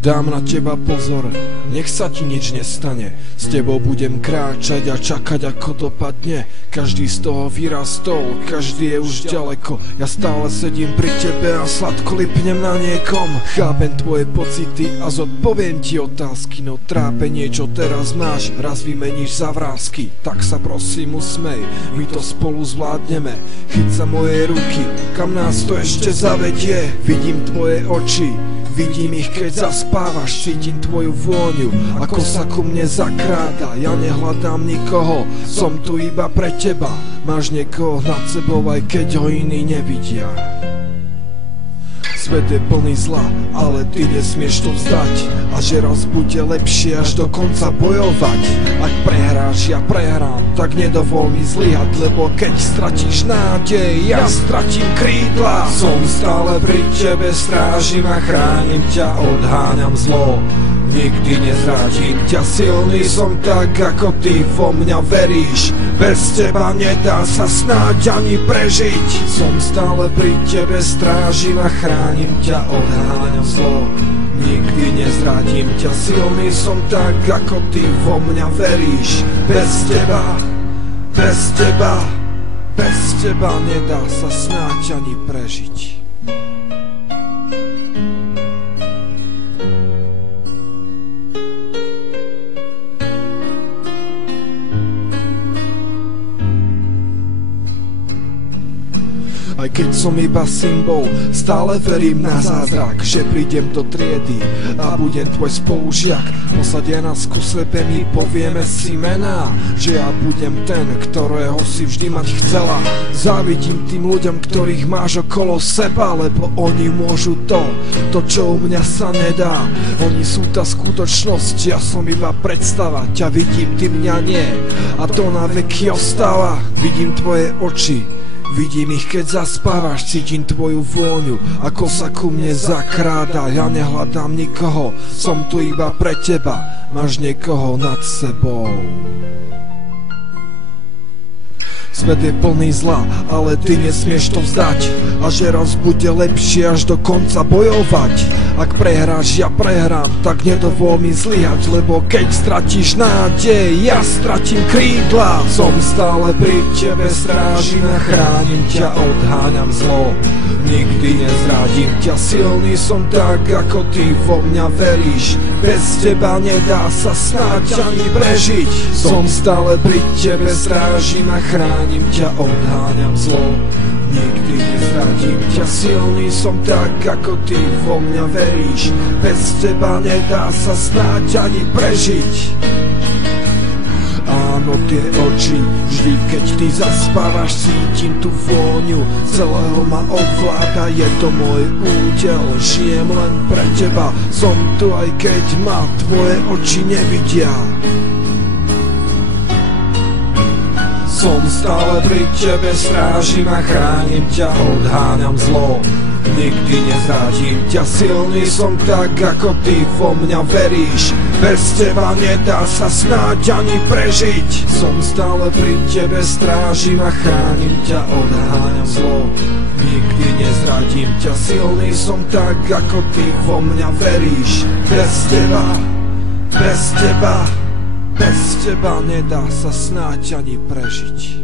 Dám na teba pozor, nech sa ti nič nestane. S tebou budem kráčať a čakať, ako dopadne. Každý z toho vyrastol, každý je už ďaleko. Ja stále sedím pri tebe a sladko lipnem na niekom. Chápem tvoje pocity a zodpoviem ti otázky. No trápenie, čo teraz máš, raz vymeníš za vrásky. Tak sa prosím usmej, my to spolu zvládneme. Chyť sa moje ruky, kam nás to ešte zavedie. Vidím tvoje oči, vidím ich, keď zaspávaš, cítim tvoju vôňu, ako sa ku mne zakráda. Ja nehľadám nikoho, som tu iba pre teba. Máš niekoho nad sebou, aj keď ho iní nevidia. Svet je plný zla, ale ty nesmieš to vzdať. A že raz bude lepšie až do konca bojovať. Ak prehráš, ja prehrám, tak nedovol mi zlyhať. Lebo keď stratíš nádej, ja stratím krídla. Som stále pri tebe, strážim a chránim ťa, odháňam zlo. Nikdy nezradím ťa, silný som tak, ako ty vo mňa veríš. Bez teba nedá sa snáď ani prežiť. Som stále pri tebe, strážim a chránim ťa, odháňam zlo. Nikdy nezradím ťa, silný som tak, ako ty vo mňa veríš. Bez teba, bez teba, bez teba nedá sa snáď ani prežiť. Aj keď som iba symbol, stále verím na zázrak, že prídem do triedy a budem tvoj spolužiak. Posadia nás ku sebe, my povieme si mená, že ja budem ten, ktorého si vždy mať chcela. Závidím tým ľuďom, ktorých máš okolo seba, lebo oni môžu to, čo u mňa sa nedá. Oni sú tá skutočnosť, ja som iba predstava. Ťa vidím, ty mňa nie, a to na veky ostáva. Vidím tvoje oči, vidím ich, keď zaspávaš, cítim tvoju vôňu, ako sa ku mne zakráda. Ja nehľadám nikoho, som tu iba pre teba, máš niekoho nad sebou. Svet je plný zla, ale ty nesmieš to vzdať. A že raz bude lepšie až do konca bojovať. Ak prehráš, ja prehrám, tak nedovol mi zlyhať. Lebo keď stratíš nádej, ja stratím krídla. Som stále pri tebe, strážim a chránim ťa, odháňam zlo. Nikdy nezradím ťa, silný som tak, ako ty vo mňa veríš. Bez teba nedá sa snáď ani prežiť. Som stále pri tebe, strážim a chránim ťa, odháňam zlo. Nikdy nezradím ťa, silný som tak, ako ty vo mňa veríš. Bez teba nedá sa snáď ani prežiť. Áno, tie oči, vždy keď ty zaspávaš, cítim tú vôňu, celého ma ovláda, je to môj údel, žijem len pre teba, som tu aj keď ma tvoje oči nevidia. Som stále pri tebe, strážim a chránim ťa, odháňam zlo. Nikdy nezradím ťa, silný som tak, ako ty vo mňa veríš. Bez teba nedá sa snáď ani prežiť. Som stále pri tebe, strážim a chránim ťa, odháňam zlo. Nikdy nezradím ťa, silný som tak, ako ty vo mňa veríš. Bez teba, bez teba, bez teba nedá sa snáď ani prežiť.